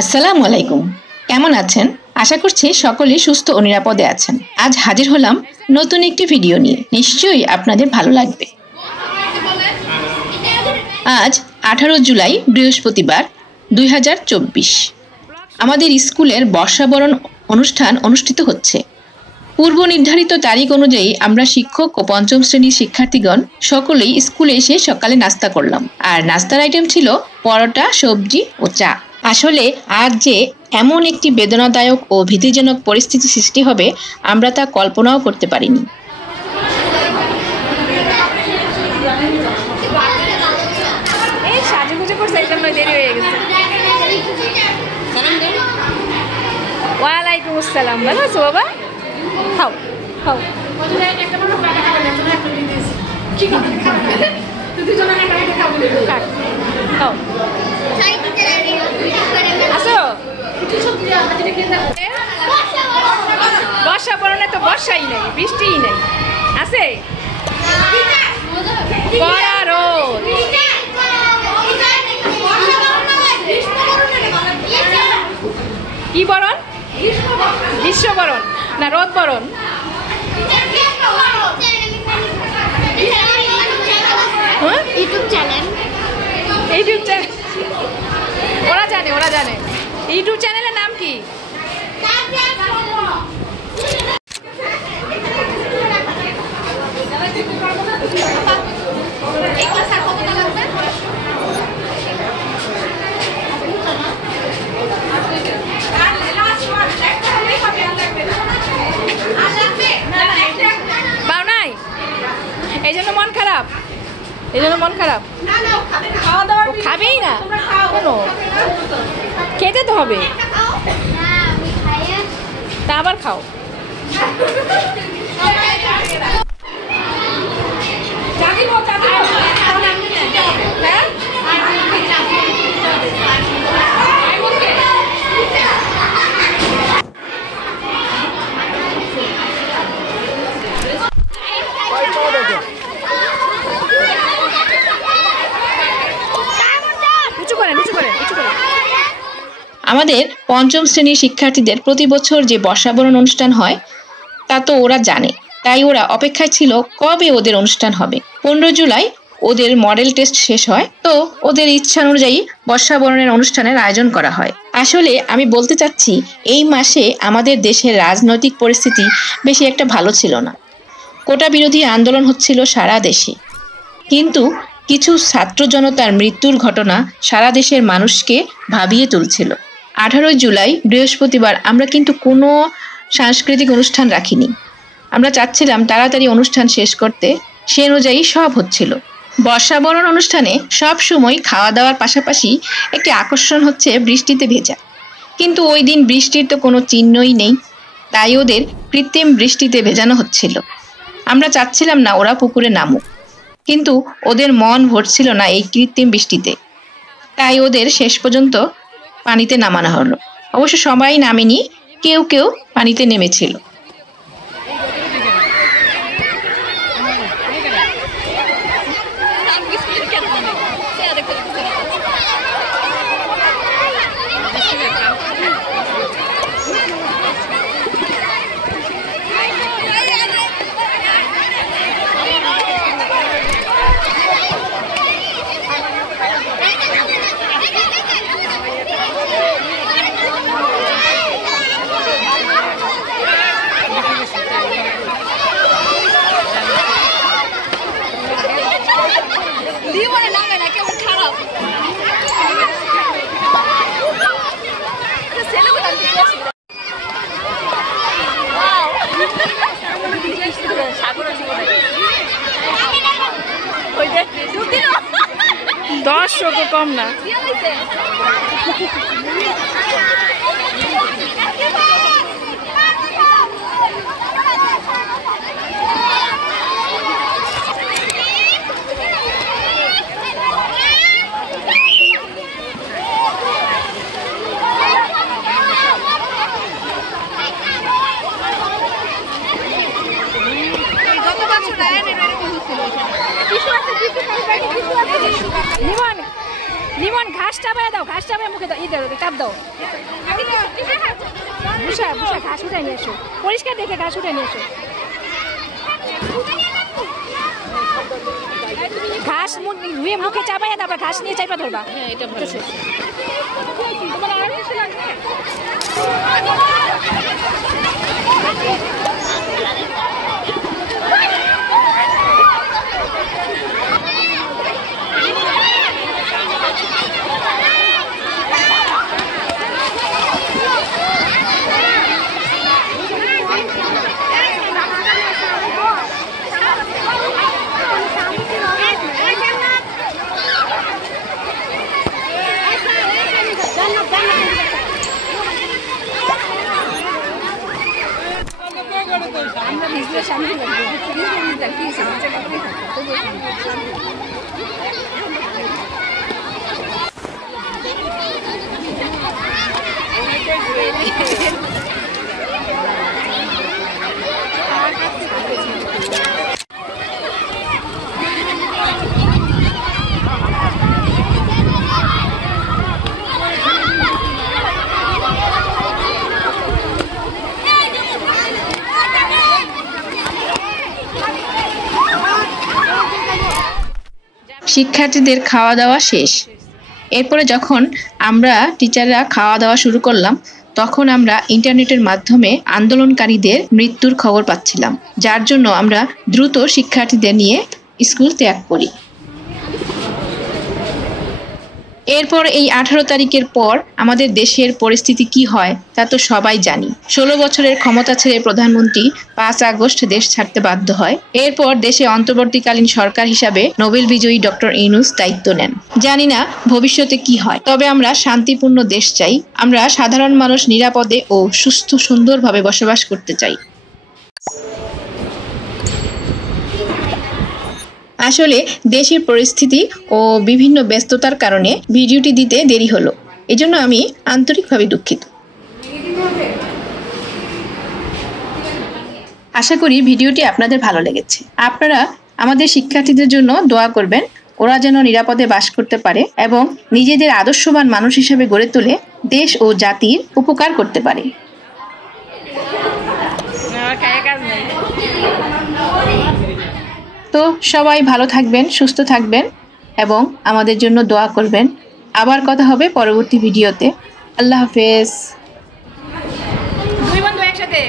আসসালামু আলাইকুম। কেমন আছেন? আশা করছি সকলেই সুস্থ ও নিরাপদে আছেন। আজ হাজির হলাম নতুন একটি ভিডিও নিয়ে। নিশ্চয়ই আপনাদের ভালো লাগবে। আজ 18 জুলাই বৃহস্পতিবার 2024। আমাদের স্কুলের বর্ষাবরণ অনুষ্ঠান অনুষ্ঠিত হচ্ছে। পূর্ব নির্ধারিত তারিখ অনুযায়ী আমরা শিক্ষক ও পঞ্চম শ্রেণীর শিক্ষার্থীগণ সকলেই স্কুলে এসে সকালে নাস্তা করলাম। আর নাস্তার আইটেম ছিল পরোটা, সবজি ও চা। আসলে আজ যে এমন একটি বেদনাদায়ক ও ভীতিজনক পরিস্থিতি সৃষ্টি হবে আমরা তা কল্পনাও করতে পারিনি। ওয়ালাইকুম আসসালাম। ভালো আছো বাবা? খাও খাও। বর্ষা পড়নে তো বর্ষাই নেই, বৃষ্টিই নেই, আছে কড়া রোদ। কি বরণ? গ্রীষ্ম বরণ না রোদ বরণ? ইউটিউব চ্যানেল ওরা জানে। ইউটিউব চ্যানেলের নাম কি? এই জন্য মন খারাপ। খাবেই না কেন? খেতে তো হবে, তা আবার খাও। আমাদের পঞ্চম শ্রেণীর শিক্ষার্থীদের প্রতি বছর যে বর্ষাবরণ অনুষ্ঠান হয় তা তো ওরা জানে, তাই ওরা অপেক্ষায় ছিল কবে ওদের অনুষ্ঠান হবে। 15 জুলাই ওদের মডেল টেস্ট শেষ হয়, তো ওদের ইচ্ছা অনুযায়ী বর্ষাবরণের অনুষ্ঠানের আয়োজন করা হয়। আসলে আমি বলতে চাচ্ছি এই মাসে আমাদের দেশের রাজনৈতিক পরিস্থিতি বেশি একটা ভালো ছিল না। কোটা বিরোধী আন্দোলন হচ্ছিল সারা দেশে, কিন্তু কিছু ছাত্র জনতার মৃত্যুর ঘটনা সারা দেশের মানুষকে ভাবিয়ে তুলছিল। 18 জুলাই বৃহস্পতিবার আমরা কিন্তু কোনো সাংস্কৃতিক অনুষ্ঠান রাখিনি। আমরা চাচ্ছিলাম তাড়াতাড়ি অনুষ্ঠান শেষ করতে, সে অনুযায়ী সব হচ্ছিল। বর্ষাবরণ অনুষ্ঠানে সব সময় খাওয়া দাওয়ার পাশাপাশি একটি আকর্ষণ হচ্ছে বৃষ্টিতে ভেজা, কিন্তু ওই দিন বৃষ্টির তো কোনো চিহ্নই নেই, তাই ওদের কৃত্রিম বৃষ্টিতে ভেজানো হচ্ছিল। আমরা চাচ্ছিলাম না ওরা পুকুরে নামুক, কিন্তু ওদের মন ভরছিল না এই কৃত্রিম বৃষ্টিতে, তাই ওদের শেষ পর্যন্ত পানিতে নামানো হলো। অবশ্য সবাই নামেনি, কেউ কেউ পানিতে নেমেছিল। দর্শকও কম না। লিমন ঘাসটা চাপায় দাও, ঘাস চাপায় মুখে দাও, চাপ দাও। বুসা বুসা ঘাস উঠে নিয়ে এসো, পরিষ্কার দেখে ঘাস উঠে নিয়ে এসো। ঘাস ধুয়ে মুখে চাপায় তারপর ঘাস নিয়ে চাপা ধরবা। হ্যাঁ, এটা ভালো। আমরা ভিজলে শান্তি শিক্ষার্থীদের খাওয়া দাওয়া শেষ। এরপরে যখন আমরা টিচাররা খাওয়া দাওয়া শুরু করলাম, তখন আমরা ইন্টারনেটের মাধ্যমে আন্দোলনকারীদের মৃত্যুর খবর পাচ্ছিলাম, যার জন্য আমরা দ্রুত শিক্ষার্থীদের নিয়ে স্কুল ত্যাগ করি। এরপর এই 18 তারিখের পর আমাদের দেশের পরিস্থিতি কি হয় তা তো সবাই জানি। 16 বছরের ক্ষমতা ছেড়ে প্রধানমন্ত্রী 5 আগস্ট দেশ ছাড়তে বাধ্য হয়। এরপর দেশে অন্তর্বর্তীকালীন সরকার হিসাবে নোবেল বিজয়ী ডক্টর ইউনূস দায়িত্ব নেন। জানি না ভবিষ্যতে কি হয়, তবে আমরা শান্তিপূর্ণ দেশ চাই। আমরা সাধারণ মানুষ নিরাপদে ও সুস্থ সুন্দরভাবে বসবাস করতে চাই। আসলে দেশের পরিস্থিতি ও বিভিন্ন ব্যস্ততার কারণে ভিডিওটি দিতে দেরি হলো, এজন্য আমি আন্তরিকভাবে দুঃখিত। আশা করি ভিডিওটি আপনাদের ভালো লেগেছে। আপনারা আমাদের শিক্ষার্থীদের জন্য দোয়া করবেন, ওরা যেন নিরাপদে বাস করতে পারে এবং নিজেদের আদর্শবান মানুষ হিসেবে গড়ে তুলে দেশ ও জাতির উপকার করতে পারে। তো সবাই ভালো থাকবেন, সুস্থ থাকবেন এবং আমাদের জন্য দোয়া করবেন। আবার কথা হবে পরবর্তী ভিডিওতে। আল্লাহ হাফেজ। দুই বন্ধু একসাথে।